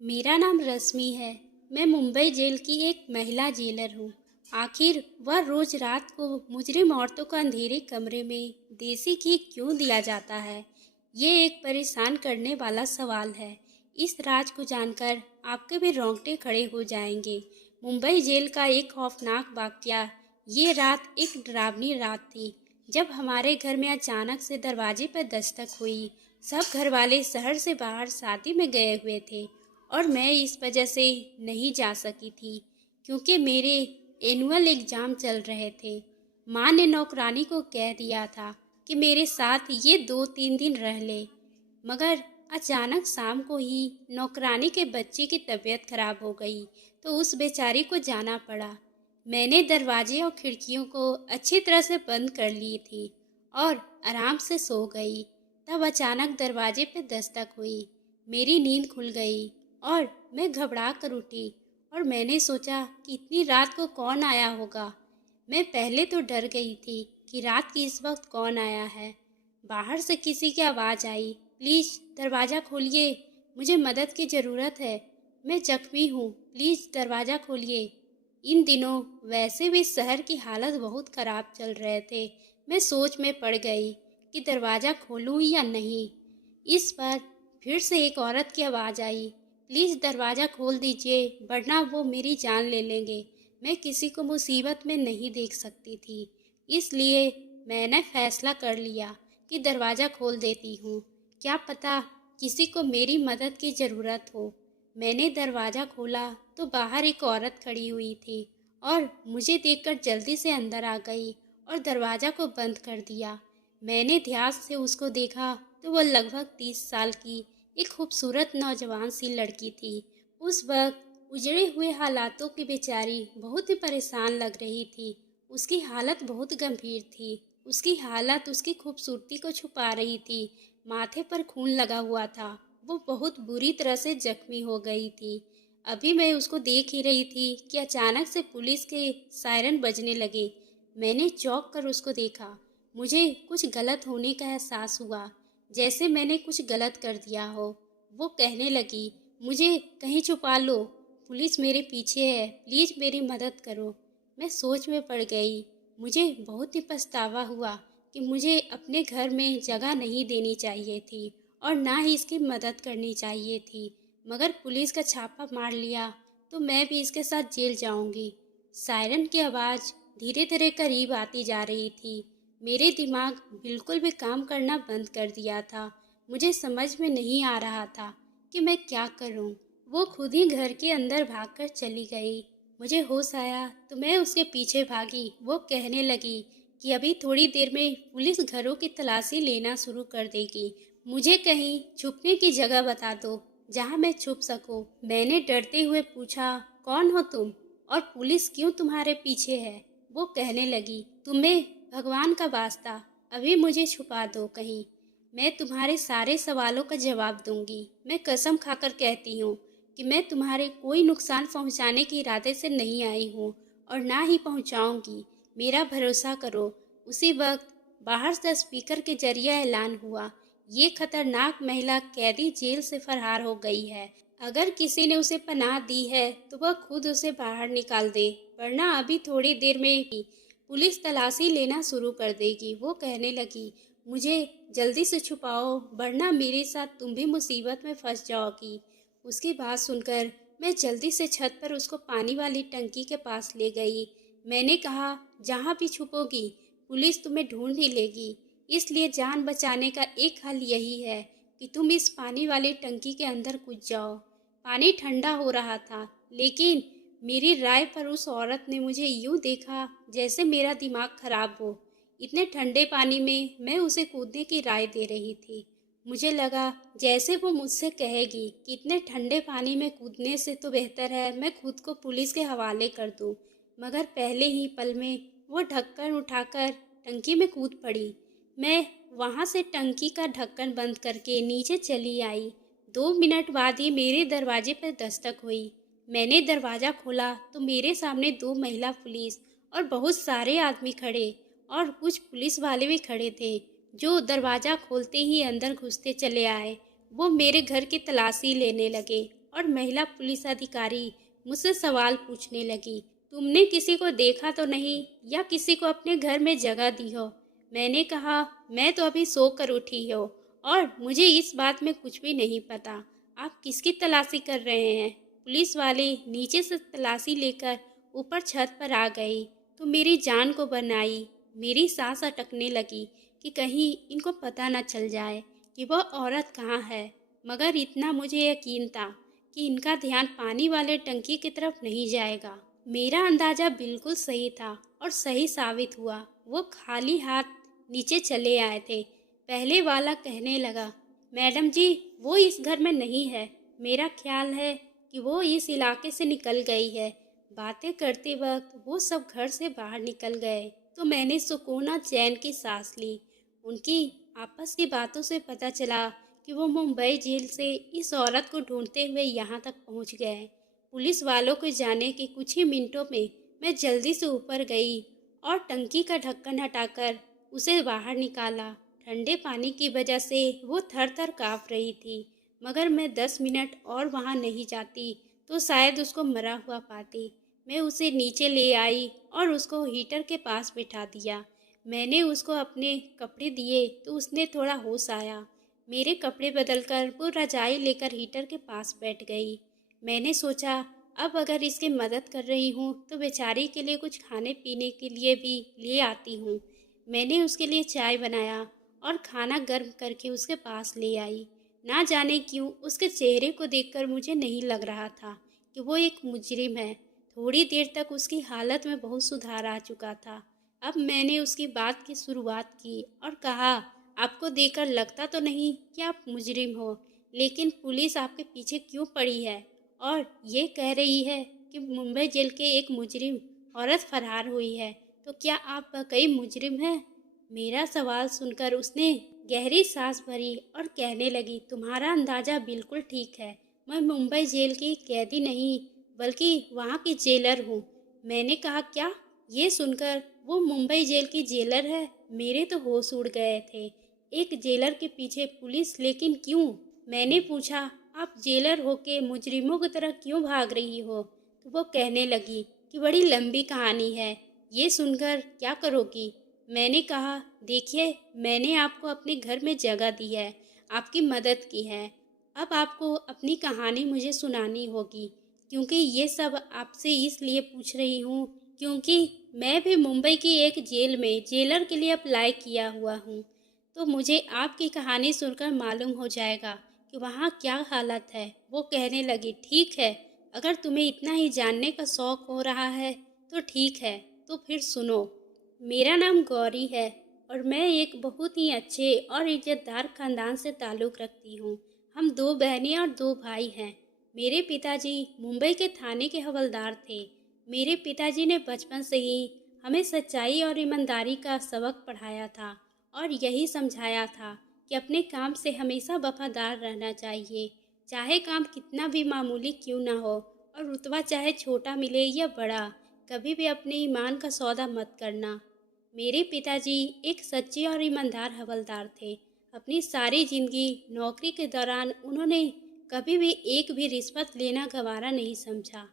मेरा नाम रश्मि है। मैं मुंबई जेल की एक महिला जेलर हूँ। आखिर वह रोज रात को मुजरिम औरतों को अंधेरे कमरे में देसी घी क्यों दिया जाता है? ये एक परेशान करने वाला सवाल है। इस राज को जानकर आपके भी रोंगटे खड़े हो जाएंगे। मुंबई जेल का एक खौफनाक वाकया। ये रात एक डरावनी रात थी, जब हमारे घर में अचानक से दरवाजे पर दस्तक हुई। सब घर वाले शहर से बाहर शादी में गए हुए थे और मैं इस वजह से नहीं जा सकी थी, क्योंकि मेरे एनुअल एग्ज़ाम चल रहे थे। माँ ने नौकरानी को कह दिया था कि मेरे साथ ये 2-3 दिन रह ले, मगर अचानक शाम को ही नौकरानी के बच्चे की तबीयत खराब हो गई, तो उस बेचारी को जाना पड़ा। मैंने दरवाजे और खिड़कियों को अच्छी तरह से बंद कर ली थी और आराम से सो गई। तब अचानक दरवाजे पर दस्तक हुई। मेरी नींद खुल गई और मैं घबरा कर उठी और मैंने सोचा कि इतनी रात को कौन आया होगा। मैं पहले तो डर गई थी कि रात की इस वक्त कौन आया है। बाहर से किसी की आवाज़ आई, प्लीज़ दरवाज़ा खोलिए, मुझे मदद की ज़रूरत है, मैं जख्मी हूँ, प्लीज़ दरवाज़ा खोलिए। इन दिनों वैसे भी शहर की हालत बहुत ख़राब चल रहे थे। मैं सोच में पड़ गई कि दरवाज़ा खोलूँ या नहीं। इस पर फिर से एक औरत की आवाज़ आई, प्लीज़ दरवाज़ा खोल दीजिए, वरना वो मेरी जान ले लेंगे। मैं किसी को मुसीबत में नहीं देख सकती थी, इसलिए मैंने फैसला कर लिया कि दरवाज़ा खोल देती हूँ। क्या पता किसी को मेरी मदद की ज़रूरत हो। मैंने दरवाज़ा खोला तो बाहर एक औरत खड़ी हुई थी और मुझे देखकर जल्दी से अंदर आ गई और दरवाज़ा को बंद कर दिया। मैंने ध्यान से उसको देखा तो वह लगभग 30 साल की एक खूबसूरत नौजवान सी लड़की थी। उस वक्त उजड़े हुए हालातों की बेचारी बहुत ही परेशान लग रही थी। उसकी हालत बहुत गंभीर थी। उसकी हालत उसकी खूबसूरती को छुपा रही थी। माथे पर खून लगा हुआ था। वो बहुत बुरी तरह से जख्मी हो गई थी। अभी मैं उसको देख ही रही थी कि अचानक से पुलिस के सायरन बजने लगे। मैंने चौंक कर उसको देखा। मुझे कुछ गलत होने का एहसास हुआ, जैसे मैंने कुछ गलत कर दिया हो। वो कहने लगी, मुझे कहीं छुपा लो, पुलिस मेरे पीछे है, प्लीज़ मेरी मदद करो। मैं सोच में पड़ गई। मुझे बहुत ही पछतावा हुआ कि मुझे अपने घर में जगह नहीं देनी चाहिए थी और ना ही इसकी मदद करनी चाहिए थी, मगर पुलिस का छापा मार लिया तो मैं भी इसके साथ जेल जाऊंगी। सायरन की आवाज़ धीरे धीरे करीब आती जा रही थी। मेरे दिमाग बिल्कुल भी काम करना बंद कर दिया था। मुझे समझ में नहीं आ रहा था कि मैं क्या करूं। वो खुद ही घर के अंदर भागकर चली गई। मुझे होश आया तो मैं उसके पीछे भागी। वो कहने लगी कि अभी थोड़ी देर में पुलिस घरों की तलाशी लेना शुरू कर देगी। मुझे कहीं छुपने की जगह बता दो जहाँ मैं छुप सकूं। मैंने डरते हुए पूछा, कौन हो तुम और पुलिस क्यों तुम्हारे पीछे है? वो कहने लगी, तुम्हें भगवान का वास्ता, अभी मुझे छुपा दो कहीं, मैं तुम्हारे सारे सवालों का जवाब दूंगी। मैं कसम खाकर कहती हूँ कि मैं तुम्हारे कोई नुकसान पहुँचाने के इरादे से नहीं आई हूँ और ना ही पहुँचाऊँगी। मेरा भरोसा करो। उसी वक्त बाहर से स्पीकर के जरिए ऐलान हुआ, ये खतरनाक महिला कैदी जेल से फरार हो गई है। अगर किसी ने उसे पनाह दी है तो वह खुद उसे बाहर निकाल दे, वरना अभी थोड़ी देर में ही पुलिस तलाशी लेना शुरू कर देगी। वो कहने लगी, मुझे जल्दी से छुपाओ, वरना मेरे साथ तुम भी मुसीबत में फंस जाओगी। उसकी बात सुनकर मैं जल्दी से छत पर उसको पानी वाली टंकी के पास ले गई। मैंने कहा, जहाँ भी छुपोगी पुलिस तुम्हें ढूंढ ही लेगी, इसलिए जान बचाने का एक हल यही है कि तुम इस पानी वाली टंकी के अंदर कूद जाओ। पानी ठंडा हो रहा था, लेकिन मेरी राय पर उस औरत ने मुझे यूं देखा जैसे मेरा दिमाग खराब हो। इतने ठंडे पानी में मैं उसे कूदने की राय दे रही थी। मुझे लगा जैसे वो मुझसे कहेगी कि इतने ठंडे पानी में कूदने से तो बेहतर है मैं खुद को पुलिस के हवाले कर दूं। मगर पहले ही पल में वो ढक्कन उठाकर टंकी में कूद पड़ी। मैं वहाँ से टंकी का ढक्कन बंद करके नीचे चली आई। 2 मिनट बाद ही मेरे दरवाजे पर दस्तक हुई। मैंने दरवाज़ा खोला तो मेरे सामने 2 महिला पुलिस और बहुत सारे आदमी खड़े और कुछ पुलिस वाले भी खड़े थे, जो दरवाज़ा खोलते ही अंदर घुसते चले आए। वो मेरे घर की तलाशी लेने लगे और महिला पुलिस अधिकारी मुझसे सवाल पूछने लगी। तुमने किसी को देखा तो नहीं या किसी को अपने घर में जगह दी हो? मैंने कहा, मैं तो अभी सोकर उठी हो और मुझे इस बात में कुछ भी नहीं पता। आप किसकी तलाशी कर रहे हैं? पुलिस वाले नीचे से तलाशी लेकर ऊपर छत पर आ गए तो मेरी जान को बनाई। मेरी सांस अटकने लगी कि कहीं इनको पता न चल जाए कि वह औरत कहाँ है। मगर इतना मुझे यकीन था कि इनका ध्यान पानी वाले टंकी की तरफ नहीं जाएगा। मेरा अंदाज़ा बिल्कुल सही था और सही साबित हुआ। वो खाली हाथ नीचे चले आए थे। पहले वाला कहने लगा, मैडम जी, वो इस घर में नहीं है। मेरा ख्याल है कि वो इस इलाके से निकल गई है। बातें करते वक्त वो सब घर से बाहर निकल गए तो मैंने सुकून और चैन की सांस ली। उनकी आपस की बातों से पता चला कि वो मुंबई जेल से इस औरत को ढूंढते हुए यहाँ तक पहुँच गए। पुलिस वालों के जाने के कुछ ही मिनटों में मैं जल्दी से ऊपर गई और टंकी का ढक्कन हटाकर उसे बाहर निकाला। ठंडे पानी की वजह से वो थर थर काँप रही थी, मगर मैं 10 मिनट और वहाँ नहीं जाती तो शायद उसको मरा हुआ पाती। मैं उसे नीचे ले आई और उसको हीटर के पास बिठा दिया। मैंने उसको अपने कपड़े दिए तो उसने थोड़ा होश आया। मेरे कपड़े बदलकर वो रजाई लेकर हीटर के पास बैठ गई। मैंने सोचा, अब अगर इसकी मदद कर रही हूँ तो बेचारी के लिए कुछ खाने पीने के लिए भी ले आती हूँ। मैंने उसके लिए चाय बनाया और खाना गर्म करके उसके पास ले आई। ना जाने क्यों उसके चेहरे को देखकर मुझे नहीं लग रहा था कि वो एक मुजरिम है। थोड़ी देर तक उसकी हालत में बहुत सुधार आ चुका था। अब मैंने उसकी बात की शुरुआत की और कहा, आपको देखकर लगता तो नहीं कि आप मुजरिम हो, लेकिन पुलिस आपके पीछे क्यों पड़ी है और ये कह रही है कि मुंबई जेल के एक मुजरिम औरत फरार हुई है, तो क्या आप वाकई मुजरिम हैं? मेरा सवाल सुनकर उसने गहरी सांस भरी और कहने लगी, तुम्हारा अंदाज़ा बिल्कुल ठीक है। मैं मुंबई जेल की कैदी नहीं बल्कि वहाँ की जेलर हूँ। मैंने कहा, क्या? ये सुनकर वो मुंबई जेल की जेलर है? मेरे तो होश उड़ गए थे। एक जेलर के पीछे पुलिस, लेकिन क्यों? मैंने पूछा, आप जेलर होके मुजरिमों की तरह क्यों भाग रही हो? तो वो कहने लगी कि बड़ी लंबी कहानी है, ये सुनकर क्या करोगी? मैंने कहा, देखिए, मैंने आपको अपने घर में जगह दी है, आपकी मदद की है। अब आपको अपनी कहानी मुझे सुनानी होगी, क्योंकि ये सब आपसे इसलिए पूछ रही हूँ क्योंकि मैं भी मुंबई की एक जेल में जेलर के लिए अप्लाई किया हुआ हूँ। तो मुझे आपकी कहानी सुनकर मालूम हो जाएगा कि वहाँ क्या हालत है। वो कहने लगी, ठीक है, अगर तुम्हें इतना ही जानने का शौक़ हो रहा है तो ठीक है, तो फिर सुनो। मेरा नाम गौरी है और मैं एक बहुत ही अच्छे और इज्जतदार ख़ानदान से ताल्लुक़ रखती हूँ। हम 2 बहनें और 2 भाई हैं। मेरे पिताजी मुंबई के थाने के हवलदार थे। मेरे पिताजी ने बचपन से ही हमें सच्चाई और ईमानदारी का सबक पढ़ाया था और यही समझाया था कि अपने काम से हमेशा वफादार रहना चाहिए, चाहे काम कितना भी मामूली क्यों ना हो और रुतबा चाहे छोटा मिले या बड़ा, कभी भी अपने ईमान का सौदा मत करना। मेरे पिताजी एक सच्चे और ईमानदार हवलदार थे। अपनी सारी ज़िंदगी नौकरी के दौरान उन्होंने कभी भी एक भी रिश्वत लेना गवारा नहीं समझा।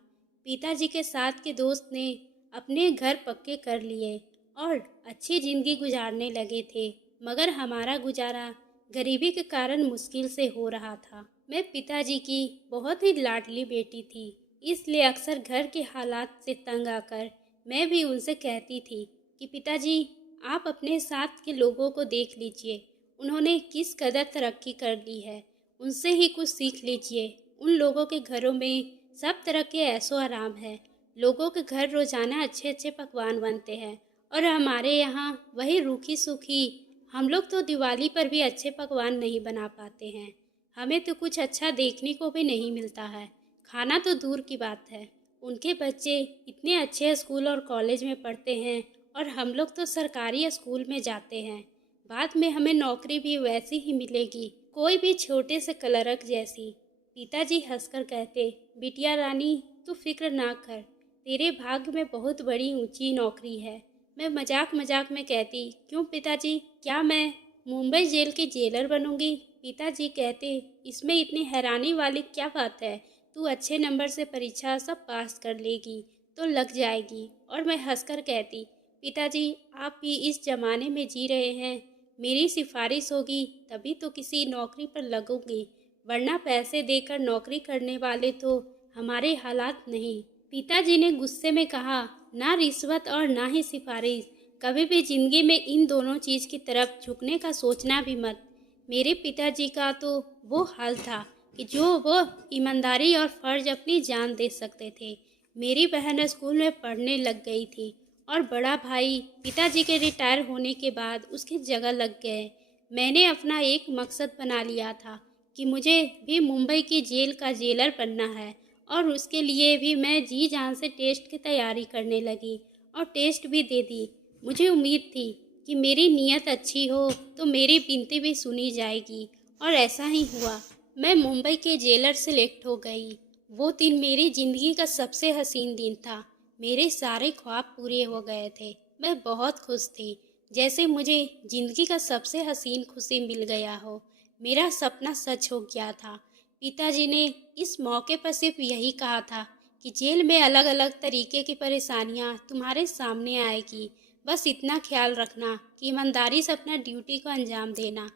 पिताजी के साथ के दोस्त ने अपने घर पक्के कर लिए और अच्छी ज़िंदगी गुजारने लगे थे, मगर हमारा गुजारा गरीबी के कारण मुश्किल से हो रहा था। मैं पिताजी की बहुत ही लाडली बेटी थी, इसलिए अक्सर घर के हालात से तंग आकर मैं भी उनसे कहती थी कि पिताजी, आप अपने साथ के लोगों को देख लीजिए, उन्होंने किस कदर तरक्की कर ली है, उनसे ही कुछ सीख लीजिए। उन लोगों के घरों में सब तरह के ऐशो आराम है, लोगों के घर रोज़ाना अच्छे अच्छे पकवान बनते हैं और हमारे यहाँ वही रूखी सूखी। हम लोग तो दिवाली पर भी अच्छे पकवान नहीं बना पाते हैं। हमें तो कुछ अच्छा देखने को भी नहीं मिलता है, खाना तो दूर की बात है। उनके बच्चे इतने अच्छे स्कूल और कॉलेज में पढ़ते हैं और हम लोग तो सरकारी स्कूल में जाते हैं। बाद में हमें नौकरी भी वैसी ही मिलेगी, कोई भी छोटे से क्लर्क जैसी। पिताजी हंसकर कहते, बिटिया रानी, तू फिक्र ना कर, तेरे भाग्य में बहुत बड़ी ऊंची नौकरी है। मैं मजाक मजाक में कहती, क्यों पिताजी, क्या मैं मुंबई जेल की जेलर बनूंगी? पिताजी कहते, इसमें इतनी हैरानी वाली क्या बात है, तू अच्छे नंबर से परीक्षा सब पास कर लेगी तो लग जाएगी। और मैं हंसकर कहती, पिताजी आप भी इस जमाने में जी रहे हैं, मेरी सिफारिश होगी तभी तो किसी नौकरी पर लगूंगी, वरना पैसे देकर नौकरी करने वाले तो हमारे हालात नहीं। पिताजी ने गुस्से में कहा, ना रिश्वत और ना ही सिफारिश, कभी भी जिंदगी में इन दोनों चीज़ की तरफ झुकने का सोचना भी मत। मेरे पिताजी का तो वो हाल था कि जो वो ईमानदारी और फर्ज अपनी जान दे सकते थे। मेरी बहन स्कूल में पढ़ने लग गई थी और बड़ा भाई पिताजी के रिटायर होने के बाद उसकी जगह लग गए। मैंने अपना एक मकसद बना लिया था कि मुझे भी मुंबई की जेल का जेलर बनना है और उसके लिए भी मैं जी जान से टेस्ट की तैयारी करने लगी और टेस्ट भी दे दी। मुझे उम्मीद थी कि मेरी नीयत अच्छी हो तो मेरी विनती भी सुनी जाएगी और ऐसा ही हुआ। मैं मुंबई के जेलर सेलेक्ट हो गई। वो दिन मेरी ज़िंदगी का सबसे हसीन दिन था। मेरे सारे ख्वाब पूरे हो गए थे। मैं बहुत खुश थी, जैसे मुझे ज़िंदगी का सबसे हसीन खुशी मिल गया हो। मेरा सपना सच हो गया था। पिताजी ने इस मौके पर सिर्फ यही कहा था कि जेल में अलग अलग तरीके की परेशानियां तुम्हारे सामने आएगी, बस इतना ख्याल रखना कि ईमानदारी से अपना ड्यूटी को अंजाम देना।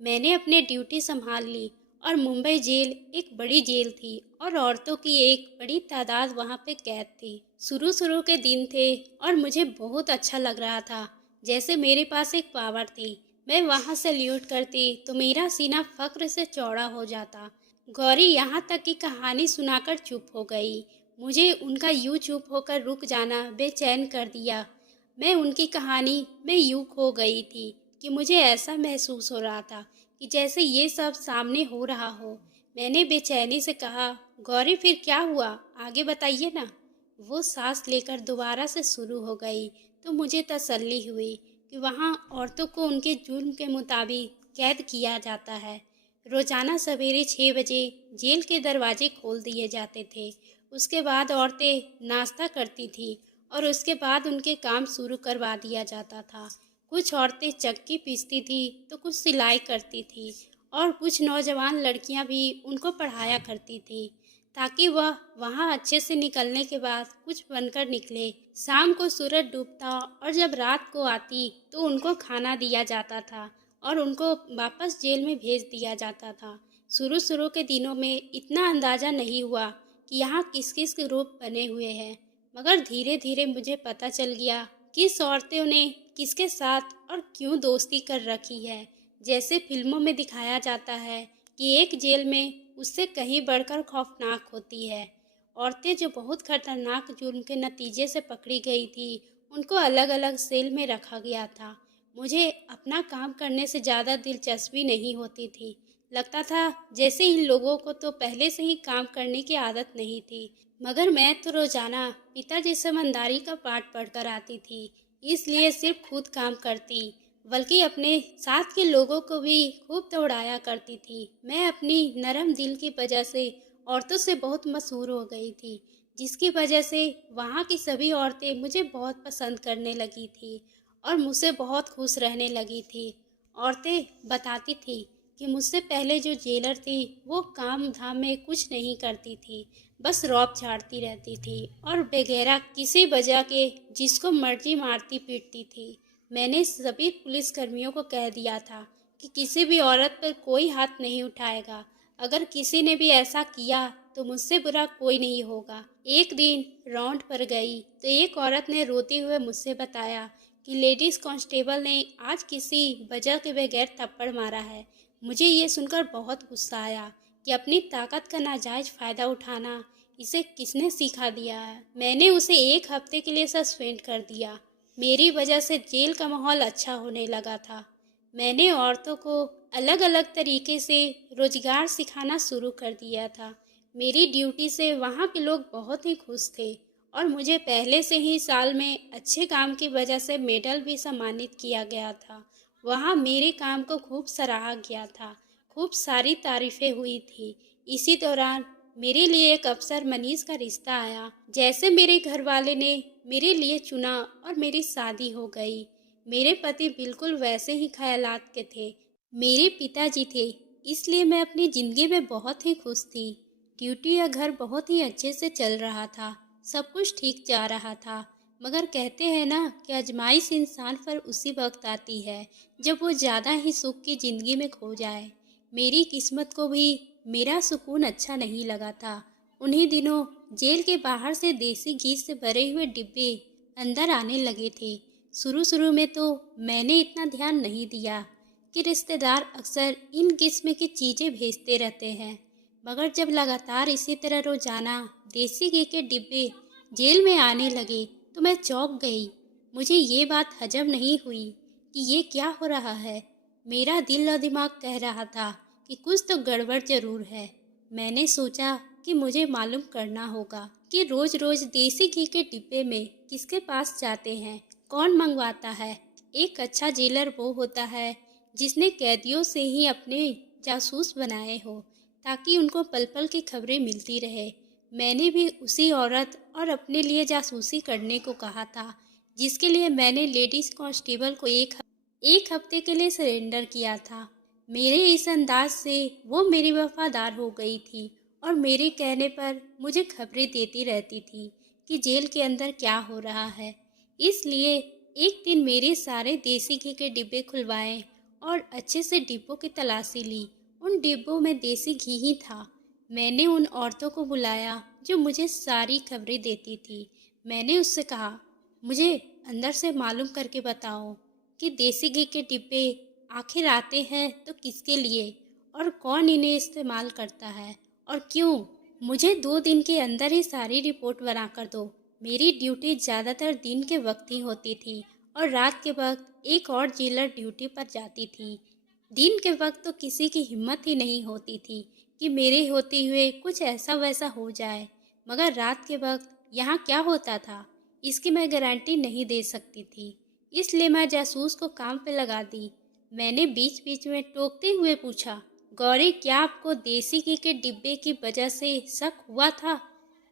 मैंने अपनी ड्यूटी संभाल ली और मुंबई जेल एक बड़ी जेल थी और औरतों की एक बड़ी तादाद वहाँ पे कैद थी। शुरू शुरू के दिन थे और मुझे बहुत अच्छा लग रहा था, जैसे मेरे पास एक पावर थी। मैं वहाँ से सल्यूट करती तो मेरा सीना फक्र से चौड़ा हो जाता। गौरी यहाँ तक की कहानी सुनाकर चुप हो गई। मुझे उनका यूं चुप होकर रुक जाना बेचैन कर दिया। मैं उनकी कहानी में यूं खो गई थी कि मुझे ऐसा महसूस हो रहा था कि जैसे ये सब सामने हो रहा हो। मैंने बेचैनी से कहा, गौरी फिर क्या हुआ, आगे बताइए ना। वो सांस लेकर दोबारा से शुरू हो गई तो मुझे तसल्ली हुई कि वहाँ औरतों को उनके जुर्म के मुताबिक कैद किया जाता है। रोजाना सवेरे 6 बजे जेल के दरवाजे खोल दिए जाते थे। उसके बाद औरतें नाश्ता करती थी और उसके बाद उनके काम शुरू करवा दिया जाता था। कुछ औरतें चक्की पीसती थी तो कुछ सिलाई करती थी और कुछ नौजवान लड़कियां भी उनको पढ़ाया करती थी ताकि वह वहां अच्छे से निकलने के बाद कुछ बनकर निकले। शाम को सूरज डूबता और जब रात को आती तो उनको खाना दिया जाता था और उनको वापस जेल में भेज दिया जाता था। शुरू शुरू के दिनों में इतना अंदाज़ा नहीं हुआ कि यहाँ किस किस के रूप बने हुए हैं, मगर धीरे धीरे मुझे पता चल गया कि इस औरतों ने किसके साथ और क्यों दोस्ती कर रखी है। जैसे फिल्मों में दिखाया जाता है कि एक जेल में उससे कहीं बढ़कर खौफनाक होती है। औरतें जो बहुत खतरनाक जुर्म के नतीजे से पकड़ी गई थी, उनको अलग अलग सेल में रखा गया था। मुझे अपना काम करने से ज़्यादा दिलचस्पी नहीं होती थी। लगता था जैसे इन लोगों को तो पहले से ही काम करने की आदत नहीं थी। मगर मैं तो रोजाना पिताजी से ईमानदारी का पाठ पढ़कर आती थी, इसलिए सिर्फ खुद काम करती बल्कि अपने साथ के लोगों को भी खूब दौड़ाया करती थी। मैं अपनी नरम दिल की वजह से औरतों से बहुत मशहूर हो गई थी, जिसकी वजह से वहाँ की सभी औरतें मुझे बहुत पसंद करने लगी थी और मुझसे बहुत खुश रहने लगी थी। औरतें बताती थी कि मुझसे पहले जो जेलर थी वो काम धाम में कुछ नहीं करती थी, बस रौब झाड़ती रहती थी और वगैरह किसी वजह के जिसको मर्जी मारती पीटती थी। मैंने सभी पुलिसकर्मियों को कह दिया था कि किसी भी औरत पर कोई हाथ नहीं उठाएगा। अगर किसी ने भी ऐसा किया तो मुझसे बुरा कोई नहीं होगा। एक दिन राउंड पर गई तो एक औरत ने रोते हुए मुझसे बताया कि लेडीज़ कांस्टेबल ने आज किसी वजह के बगैर थप्पड़ मारा है। मुझे ये सुनकर बहुत गुस्सा आया कि अपनी ताकत का नाजायज़ फ़ायदा उठाना इसे किसने सिखा दिया है। मैंने उसे 1 हफ्ते के लिए सस्पेंड कर दिया। मेरी वजह से जेल का माहौल अच्छा होने लगा था। मैंने औरतों को अलग अलग तरीके से रोजगार सिखाना शुरू कर दिया था। मेरी ड्यूटी से वहाँ के लोग बहुत ही खुश थे और मुझे पहले से ही साल में अच्छे काम की वजह से मेडल भी सम्मानित किया गया था। वहाँ मेरे काम को खूब सराहा गया था, खूब सारी तारीफ़ें हुई थी। इसी दौरान मेरे लिए एक अफसर मनीष का रिश्ता आया। जैसे मेरे घर वाले ने मेरे लिए चुना और मेरी शादी हो गई। मेरे पति बिल्कुल वैसे ही ख्यालात के थे, मेरे पिताजी थे, इसलिए मैं अपनी ज़िंदगी में बहुत ही खुश थी। ड्यूटी या घर बहुत ही अच्छे से चल रहा था, सब कुछ ठीक जा रहा था। मगर कहते हैं ना कि आजमाइश इंसान पर उसी वक्त आती है जब वो ज़्यादा ही सुख की ज़िंदगी में खो जाए। मेरी किस्मत को भी मेरा सुकून अच्छा नहीं लगा था। उन्हीं दिनों जेल के बाहर से देसी घी से भरे हुए डिब्बे अंदर आने लगे थे। शुरू शुरू में तो मैंने इतना ध्यान नहीं दिया कि रिश्तेदार अक्सर इन किस्म की चीज़ें भेजते रहते हैं। मगर जब लगातार इसी तरह रोजाना देसी घी के डिब्बे जेल में आने लगे तो मैं चौंक गई। मुझे ये बात हजम नहीं हुई कि ये क्या हो रहा है। मेरा दिल और दिमाग कह रहा था कि कुछ तो गड़बड़ जरूर है। मैंने सोचा कि मुझे मालूम करना होगा कि रोज रोज देसी घी के डिब्बे में किसके पास जाते हैं, कौन मंगवाता है। एक अच्छा जेलर वो होता है जिसने कैदियों से ही अपने जासूस बनाए हो ताकि उनको पल पल की खबरें मिलती रहे। मैंने भी उसी औरत और अपने लिए जासूसी करने को कहा था जिसके लिए मैंने लेडीज कांस्टेबल को एक हफ्ते के लिए सरेंडर किया था। मेरे इस अंदाज से वो मेरी वफादार हो गई थी और मेरे कहने पर मुझे खबरें देती रहती थी कि जेल के अंदर क्या हो रहा है। इसलिए एक दिन मेरे सारे देसी घी के डिब्बे खुलवाए और अच्छे से डिब्बों की तलाशी ली। उन डिब्बों में देसी घी ही था। मैंने उन औरतों को बुलाया जो मुझे सारी खबरें देती थी। मैंने उससे कहा, मुझे अंदर से मालूम करके बताओ कि देसी घी के डिब्बे आखिर आते हैं तो किसके लिए और कौन इन्हें इस्तेमाल करता है और क्यों। मुझे 2 दिन के अंदर ही सारी रिपोर्ट बनाकर दो। मेरी ड्यूटी ज़्यादातर दिन के वक्त ही होती थी और रात के वक्त एक और जेलर ड्यूटी पर जाती थी। दिन के वक्त तो किसी की हिम्मत ही नहीं होती थी कि मेरे होते हुए कुछ ऐसा वैसा हो जाए। मगर रात के वक्त यहाँ क्या होता था इसकी मैं गारंटी नहीं दे सकती थी। इसलिए मैं जासूस को काम पे लगा दी। मैंने बीच बीच में टोकते हुए पूछा, गौरी क्या आपको देसी घी के डिब्बे की वजह से शक हुआ था?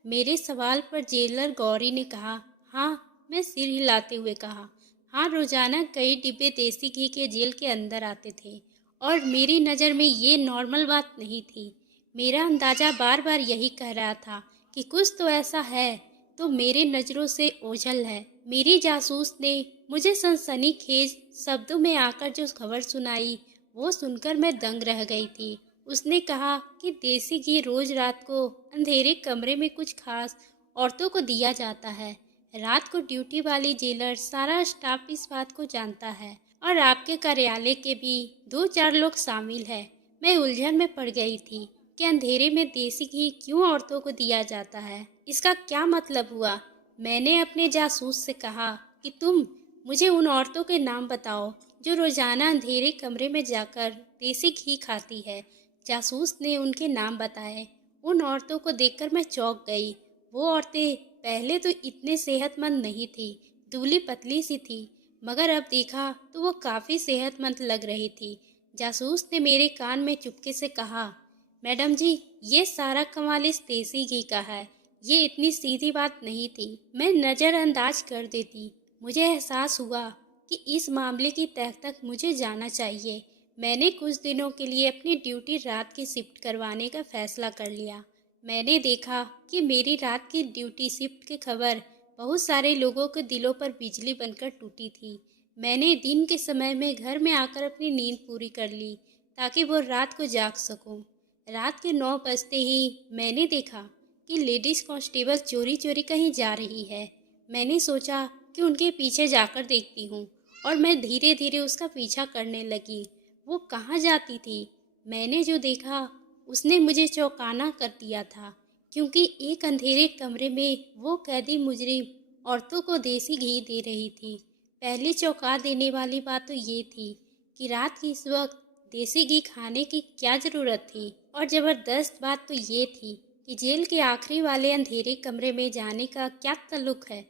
मेरे सवाल पर जेलर गौरी ने कहा, हाँ। मैं सिर हिलाते हुए कहा, हाँ, रोजाना कई डिब्बे देसी घी के जेल के अंदर आते थे और मेरी नज़र में ये नॉर्मल बात नहीं थी। मेरा अंदाज़ा बार बार यही कह रहा था कि कुछ तो ऐसा है तो मेरे नज़रों से ओझल है। मेरी जासूस ने मुझे सनसनीखेज शब्दों में आकर जो खबर सुनाई वो सुनकर मैं दंग रह गई थी। उसने कहा कि देसी घी रोज रात को अंधेरे कमरे में कुछ खास औरतों को दिया जाता है। रात को ड्यूटी वाली जेलर सारा स्टाफ इस बात को जानता है और आपके कार्यालय के भी 2-4 लोग शामिल हैं। मैं उलझन में पड़ गई थी कि अंधेरे में देसी घी क्यों औरतों को दिया जाता है, इसका क्या मतलब हुआ। मैंने अपने जासूस से कहा कि तुम मुझे उन औरतों के नाम बताओ जो रोजाना अंधेरे कमरे में जाकर देसी घी खाती है। जासूस ने उनके नाम बताए। उन औरतों को देखकर मैं चौंक गई। वो औरतें पहले तो इतने सेहतमंद नहीं थी, दुबली पतली सी थी, मगर अब देखा तो वो काफ़ी सेहतमंद लग रही थी। जासूस ने मेरे कान में चुपके से कहा, मैडम जी, ये सारा कमाल इस देसी घी का है। ये इतनी सीधी बात नहीं थी, मैं नज़रअंदाज कर देती। मुझे एहसास हुआ कि इस मामले की तह तक मुझे जाना चाहिए। मैंने कुछ दिनों के लिए अपनी ड्यूटी रात की शिफ्ट करवाने का फैसला कर लिया। मैंने देखा कि मेरी रात की ड्यूटी शिफ्ट की खबर बहुत सारे लोगों के दिलों पर बिजली बनकर टूटी थी। मैंने दिन के समय में घर में आकर अपनी नींद पूरी कर ली ताकि वो रात को जाग सकूं। रात के 9 बजते ही मैंने देखा कि लेडीज कांस्टेबल चोरी चोरी कहीं जा रही है। मैंने सोचा कि उनके पीछे जाकर देखती हूँ और मैं धीरे धीरे उसका पीछा करने लगी। वो कहाँ जाती थी? मैंने जो देखा उसने मुझे चौंकाना कर दिया था, क्योंकि एक अंधेरे कमरे में वो कैदी मुजरिम औरतों को देसी घी दे रही थी। पहली चौंका देने वाली बात तो ये थी कि रात के इस वक्त देसी घी खाने की क्या ज़रूरत थी, और ज़बरदस्त बात तो ये थी कि जेल के आखिरी वाले अंधेरे कमरे में जाने का क्या ताल्लुक है।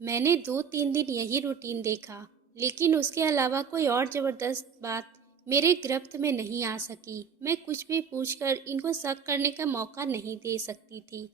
मैंने 2-3 दिन यही रूटीन देखा, लेकिन उसके अलावा कोई और ज़बरदस्त बात मेरे गिरफ्त में नहीं आ सकी। मैं कुछ भी पूछकर इनको शक करने का मौका नहीं दे सकती थी,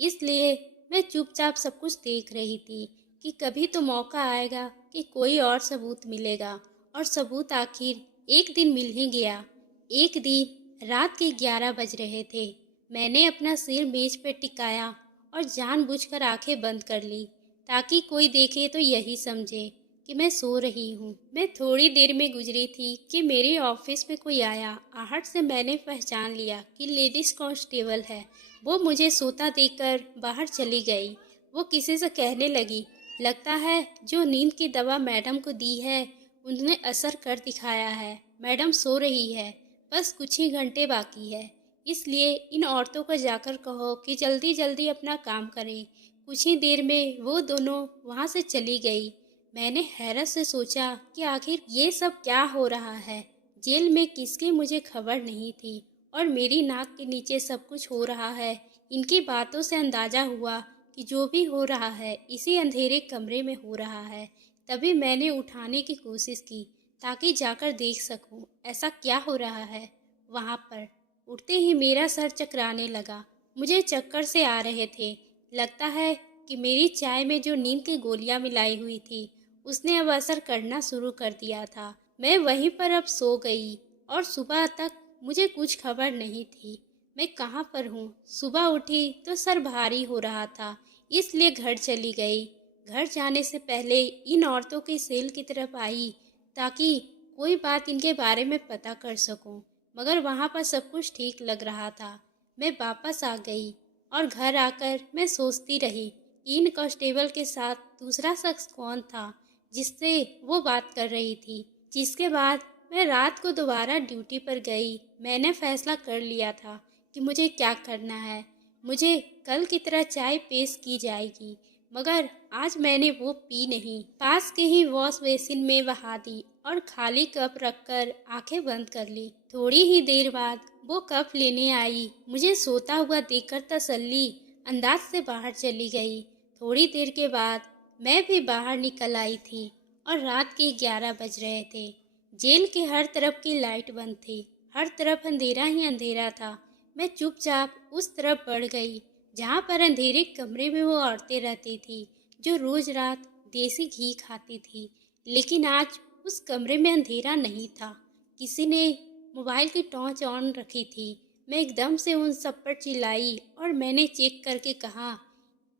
इसलिए मैं चुपचाप सब कुछ देख रही थी कि कभी तो मौका आएगा कि कोई और सबूत मिलेगा। और सबूत आखिर एक दिन मिल ही गया। एक दिन रात के 11 बज रहे थे। मैंने अपना सिर मेज पर टिकाया और जानबूझकर आंखें बंद कर ली ताकि कोई देखे तो यही समझे कि मैं सो रही हूँ। मैं थोड़ी देर में गुजरी थी कि मेरे ऑफिस में कोई आया। आहट से मैंने पहचान लिया कि लेडीज कांस्टेबल है। वो मुझे सोता देखकर बाहर चली गई। वो किसी से कहने लगी, लगता है जो नींद की दवा मैडम को दी है उन्हें असर कर दिखाया है। मैडम सो रही है, बस कुछ ही घंटे बाकी है। इसलिए इन औरतों को जाकर कहो कि जल्दी जल्दी अपना काम करें। कुछ ही देर में वो दोनों वहाँ से चली गई। मैंने हैरत से सोचा कि आखिर ये सब क्या हो रहा है। जेल में किसकी मुझे खबर नहीं थी और मेरी नाक के नीचे सब कुछ हो रहा है। इनकी बातों से अंदाजा हुआ कि जो भी हो रहा है इसी अंधेरे कमरे में हो रहा है। तभी मैंने उठाने की कोशिश की ताकि जाकर देख सकूं ऐसा क्या हो रहा है वहाँ पर। उठते ही मेरा सर चकराने लगा। मुझे चक्कर से आ रहे थे। लगता है कि मेरी चाय में जो नींद की गोलियां मिलाई हुई थी उसने अब असर करना शुरू कर दिया था। मैं वहीं पर अब सो गई और सुबह तक मुझे कुछ खबर नहीं थी मैं कहाँ पर हूँ। सुबह उठी तो सर भारी हो रहा था, इसलिए घर चली गई। घर जाने से पहले इन औरतों की सेल की तरफ आई ताकि कोई बात इनके बारे में पता कर सकूं। मगर वहाँ पर सब कुछ ठीक लग रहा था। मैं वापस आ गई और घर आकर मैं सोचती रही कि इन कांस्टेबल के साथ दूसरा शख्स कौन था जिससे वो बात कर रही थी। जिसके बाद मैं रात को दोबारा ड्यूटी पर गई। मैंने फैसला कर लिया था कि मुझे क्या करना है। मुझे कल की तरह चाय पेश की जाएगी, मगर आज मैंने वो पी नहीं। पास के ही वॉश बेसिन में बहा दी और खाली कप रखकर आंखें बंद कर ली। थोड़ी ही देर बाद वो कप लेने आई। मुझे सोता हुआ देखकर तसल्ली अंदाज से बाहर चली गई। थोड़ी देर के बाद मैं भी बाहर निकल आई थी और रात के 11 बज रहे थे। जेल के हर तरफ की लाइट बंद थी। हर तरफ अंधेरा ही अंधेरा था। मैं चुपचाप उस तरफ बढ़ गई जहाँ पर अंधेरे कमरे में वो औरतें रहती थी जो रोज रात देसी घी खाती थी। लेकिन आज उस कमरे में अंधेरा नहीं था। किसी ने मोबाइल की टॉर्च ऑन रखी थी। मैं एकदम से उन सब पर चिल्लाई और मैंने चेक करके कहा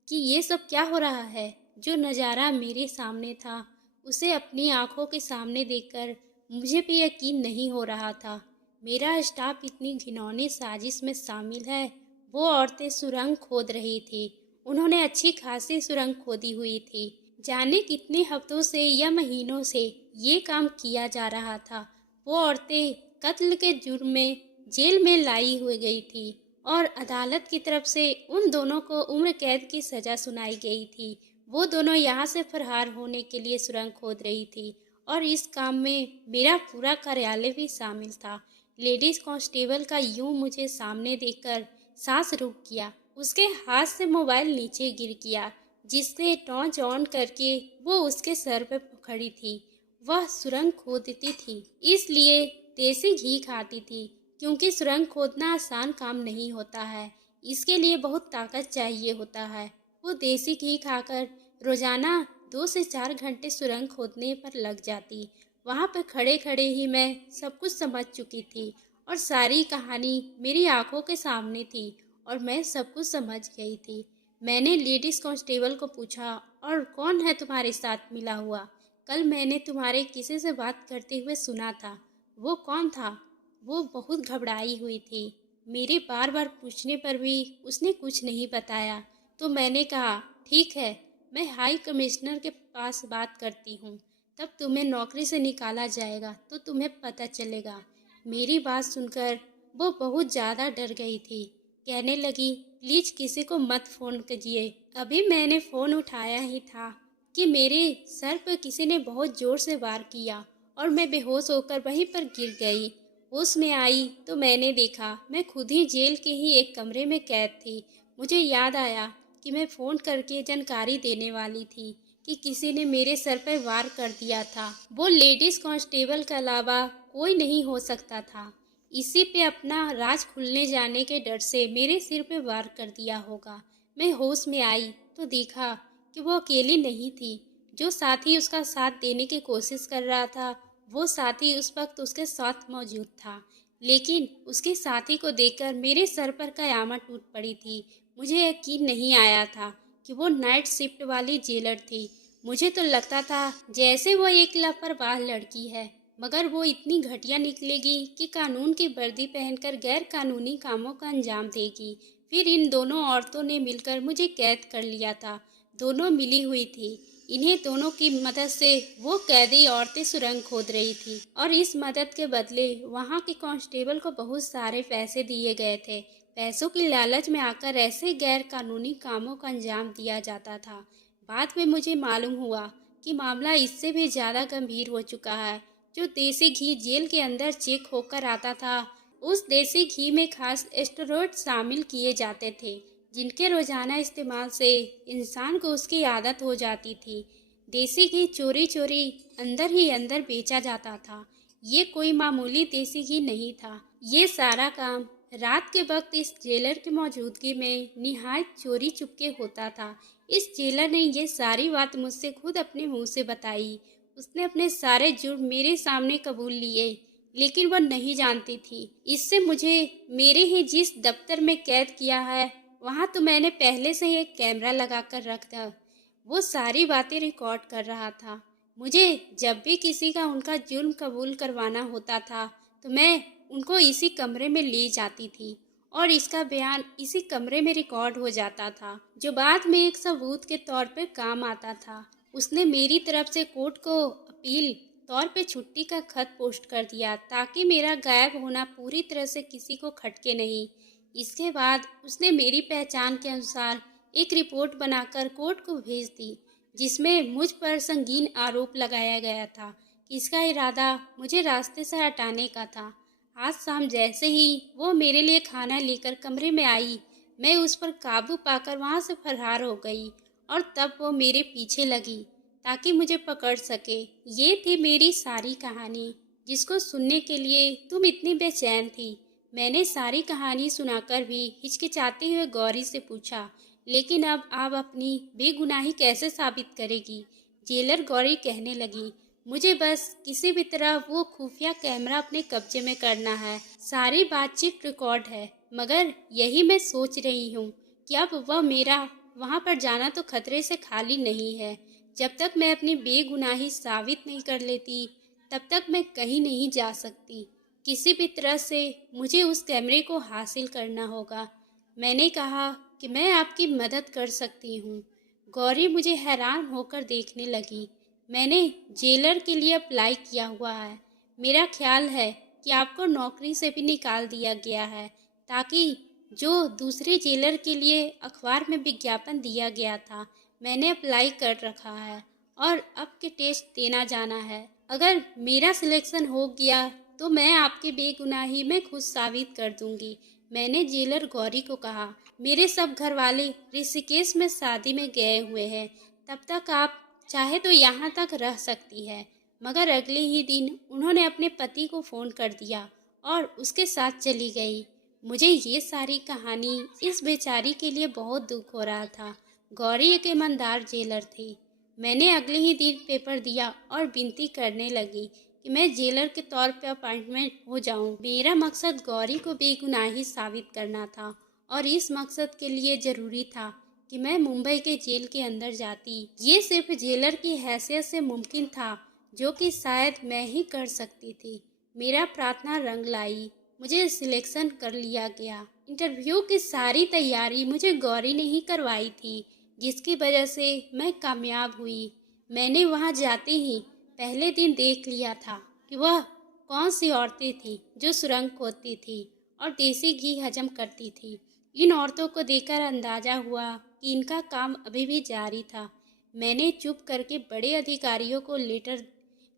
कि ये सब क्या हो रहा है। जो नज़ारा मेरे सामने था उसे अपनी आंखों के सामने देखकर मुझे भी यकीन नहीं हो रहा था। मेरा स्टाफ इतनी घिनौनी साजिश में शामिल है। वो औरतें सुरंग खोद रही थी। उन्होंने अच्छी खासी सुरंग खोदी हुई थी। जाने कितने हफ्तों से या महीनों से ये काम किया जा रहा था। वो औरतें कत्ल के जुर्म में जेल में लाई हुई गई थी और अदालत की तरफ से उन दोनों को उम्र कैद की सज़ा सुनाई गई थी। वो दोनों यहाँ से फरार होने के लिए सुरंग खोद रही थी और इस काम में मेरा पूरा कार्यालय भी शामिल था। लेडीज कांस्टेबल का यूं मुझे सामने देखकर सांस रुक गया। उसके हाथ से मोबाइल नीचे गिर गया जिससे टॉर्च ऑन करके वो उसके सर पर खड़ी थी। वह सुरंग खोदती थी, इसलिए देसी घी खाती थी। क्योंकि सुरंग खोदना आसान काम नहीं होता है, इसके लिए बहुत ताकत चाहिए होता है। वो देसी घी खाकर रोजाना 2 से 4 घंटे सुरंग खोदने पर लग जाती। वहाँ पर खड़े खड़े ही मैं सब कुछ समझ चुकी थी और सारी कहानी मेरी आंखों के सामने थी और मैं सब कुछ समझ गई थी। मैंने लेडीज कांस्टेबल को पूछा, और कौन है तुम्हारे साथ मिला हुआ? कल मैंने तुम्हारे किसी से बात करते हुए सुना था। वो कौन था? वो बहुत घबराई हुई थी। मेरे बार बार पूछने पर भी उसने कुछ नहीं बताया। तो मैंने कहा, ठीक है, मैं हाई कमिश्नर के पास बात करती हूँ। तब तुम्हें नौकरी से निकाला जाएगा तो तुम्हें पता चलेगा। मेरी बात सुनकर वो बहुत ज़्यादा डर गई थी। कहने लगी, प्लीज किसी को मत फ़ोन कीजिए। अभी मैंने फ़ोन उठाया ही था कि मेरे सर पर किसी ने बहुत ज़ोर से वार किया और मैं बेहोश होकर वहीं पर गिर गई। होश में आई तो मैंने देखा मैं खुद ही जेल के ही एक कमरे में कैद थी। मुझे याद आया कि मैं फ़ोन करके जानकारी देने वाली थी कि किसी ने मेरे सर पर वार कर दिया था। वो लेडीज कांस्टेबल के अलावा कोई नहीं हो सकता था। इसी पे अपना राज खुलने जाने के डर से मेरे सिर पे वार कर दिया होगा। मैं होश में आई तो देखा कि वो अकेली नहीं थी। जो साथी उसका साथ देने की कोशिश कर रहा था वो साथी उस वक्त उसके साथ मौजूद था। लेकिन उसके साथी को देखकर मेरे सर पर कयामत टूट पड़ी थी। मुझे यकीन नहीं आया था कि वो नाइट शिफ्ट वाली जेलर थी। मुझे तो लगता था जैसे वो एक लापरवाह लड़की है, मगर वो इतनी घटिया निकलेगी कि कानून की वर्दी पहनकर गैर कानूनी कामों का अंजाम देगी। फिर इन दोनों औरतों ने मिलकर मुझे कैद कर लिया था। दोनों मिली हुई थी। इन्हीं दोनों की मदद से वो कैदी औरतें सुरंग खोद रही थी और इस मदद के बदले वहाँ के कांस्टेबल को बहुत सारे पैसे दिए गए थे। पैसों की लालच में आकर ऐसे गैर कानूनी कामों का अंजाम दिया जाता था। बाद में मुझे मालूम हुआ कि मामला इससे भी ज़्यादा गंभीर हो चुका है। जो देसी घी जेल के अंदर चेक होकर आता था, उस देसी घी में खास स्टेरॉइड शामिल किए जाते थे, जिनके रोजाना इस्तेमाल से इंसान को उसकी आदत हो जाती थी। देसी घी चोरी चोरी अंदर ही अंदर बेचा जाता था। ये कोई मामूली देसी घी नहीं था। ये सारा काम रात के वक्त इस जेलर की मौजूदगी में निहायत चोरी चुपके होता था। इस जेलर ने ये सारी बात मुझसे खुद अपने मुंह से बताई। उसने अपने सारे जुर्म मेरे सामने कबूल लिए, लेकिन वह नहीं जानती थी इससे मुझे मेरे ही जिस दफ्तर में कैद किया है, वहाँ तो मैंने पहले से ही एक कैमरा लगा कर रख था। वो सारी बातें रिकॉर्ड कर रहा था। मुझे जब भी किसी का उनका जुर्म कबूल करवाना होता था, तो मैं उनको इसी कमरे में ले जाती थी और इसका बयान इसी कमरे में रिकॉर्ड हो जाता था, जो बाद में एक सबूत के तौर पर काम आता था। उसने मेरी तरफ से कोर्ट को अपील तौर पे छुट्टी का खत पोस्ट कर दिया, ताकि मेरा गायब होना पूरी तरह से किसी को खटके नहीं। इसके बाद उसने मेरी पहचान के अनुसार एक रिपोर्ट बनाकर कोर्ट को भेज दी, जिसमें मुझ पर संगीन आरोप लगाया गया था कि इसका इरादा मुझे रास्ते से हटाने का था। आज शाम जैसे ही वो मेरे लिए खाना लेकर कमरे में आई, मैं उस पर काबू पाकर वहाँ से फरार हो गई और तब वो मेरे पीछे लगी ताकि मुझे पकड़ सके। ये थी मेरी सारी कहानी, जिसको सुनने के लिए तुम इतनी बेचैन थी। मैंने सारी कहानी सुनाकर भी हिचकिचाते हुए गौरी से पूछा, लेकिन अब आप अपनी बेगुनाही कैसे साबित करेगी? जेलर गौरी कहने लगी, मुझे बस किसी भी तरह वो खुफिया कैमरा अपने कब्जे में करना है। सारी बातचीत रिकॉर्ड है, मगर यही मैं सोच रही हूँ कि अब वह मेरा वहाँ पर जाना तो खतरे से खाली नहीं है। जब तक मैं अपनी बेगुनाही साबित नहीं कर लेती, तब तक मैं कहीं नहीं जा सकती। किसी भी तरह से मुझे उस कैमरे को हासिल करना होगा। मैंने कहा कि मैं आपकी मदद कर सकती हूँ। गौरी मुझे हैरान होकर देखने लगी। मैंने जेलर के लिए अप्लाई किया हुआ है। मेरा ख्याल है कि आपको नौकरी से भी निकाल दिया गया है, ताकि जो दूसरे जेलर के लिए अखबार में विज्ञापन दिया गया था, मैंने अप्लाई कर रखा है और अब के टेस्ट देना जाना है। अगर मेरा सिलेक्शन हो गया तो मैं आपकी बेगुनाही में खुद साबित कर दूंगी। मैंने जेलर गौरी को कहा, मेरे सब घर वाले ऋषिकेश में शादी में गए हुए हैं, तब तक आप चाहे तो यहाँ तक रह सकती है। मगर अगले ही दिन उन्होंने अपने पति को फ़ोन कर दिया और उसके साथ चली गई। मुझे ये सारी कहानी इस बेचारी के लिए बहुत दुख हो रहा था। गौरी एक ईमानदार जेलर थी। मैंने अगले ही दिन पेपर दिया और विनती करने लगी कि मैं जेलर के तौर पर अपॉइंटमेंट हो जाऊं। मेरा मकसद गौरी को बेगुनाही साबित करना था और इस मकसद के लिए ज़रूरी था कि मैं मुंबई के जेल के अंदर जाती। ये सिर्फ जेलर की हैसियत से मुमकिन था, जो कि शायद मैं ही कर सकती थी। मेरा प्रार्थना रंग लाई। मुझे सिलेक्शन कर लिया गया। इंटरव्यू की सारी तैयारी मुझे गौरी ने ही करवाई थी, जिसकी वजह से मैं कामयाब हुई। मैंने वहां जाते ही पहले दिन देख लिया था कि वह कौन सी औरतें थीं जो सुरंग खोदती थी और देसी घी हजम करती थी। इन औरतों को देखकर अंदाजा हुआ कि इनका काम अभी भी जारी था। मैंने चुप करके बड़े अधिकारियों को लेटर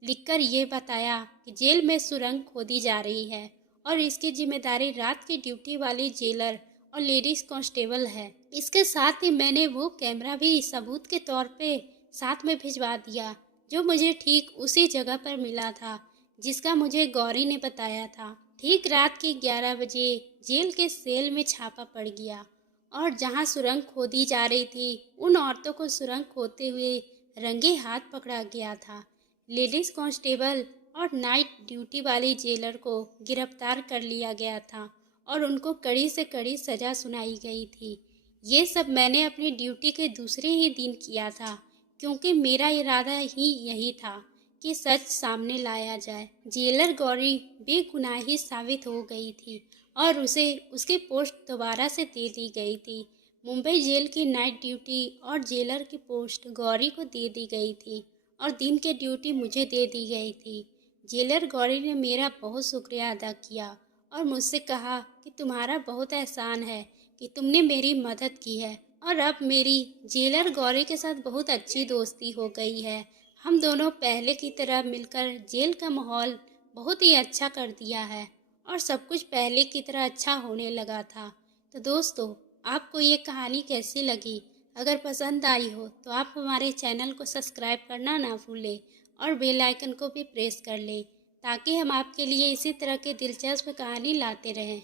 लिखकर ये बताया कि जेल में सुरंग खोदी जा रही है और इसकी जिम्मेदारी रात की ड्यूटी वाली जेलर और लेडीज कांस्टेबल है। इसके साथ ही मैंने वो कैमरा भी सबूत के तौर पे साथ में भिजवा दिया, जो मुझे ठीक उसी जगह पर मिला था जिसका मुझे गौरी ने बताया था। ठीक रात के 11 बजे जेल के सेल में छापा पड़ गया और जहां सुरंग खोदी जा रही थी, उन औरतों को सुरंग खोदते हुए रंगे हाथ पकड़ा गया था। लेडीज कांस्टेबल और नाइट ड्यूटी वाली जेलर को गिरफ्तार कर लिया गया था और उनको कड़ी से कड़ी सज़ा सुनाई गई थी। ये सब मैंने अपनी ड्यूटी के दूसरे ही दिन किया था, क्योंकि मेरा इरादा ही यही था कि सच सामने लाया जाए। जेलर गौरी बेगुनाही साबित हो गई थी और उसे उसकी पोस्ट दोबारा से दे दी गई थी। मुंबई जेल की नाइट ड्यूटी और जेलर की पोस्ट गौरी को दे दी गई थी और दिन के ड्यूटी मुझे दे दी गई थी। जेलर गौरी ने मेरा बहुत शुक्रिया अदा किया और मुझसे कहा कि तुम्हारा बहुत एहसान है कि तुमने मेरी मदद की है, और अब मेरी जेलर गौरी के साथ बहुत अच्छी दोस्ती हो गई है। हम दोनों पहले की तरह मिलकर जेल का माहौल बहुत ही अच्छा कर दिया है और सब कुछ पहले की तरह अच्छा होने लगा था। तो दोस्तों, आपको ये कहानी कैसी लगी? अगर पसंद आई हो तो आप हमारे चैनल को सब्सक्राइब करना ना भूलें और बेल आइकन को भी प्रेस कर लें, ताकि हम आपके लिए इसी तरह के दिलचस्प कहानी लाते रहें।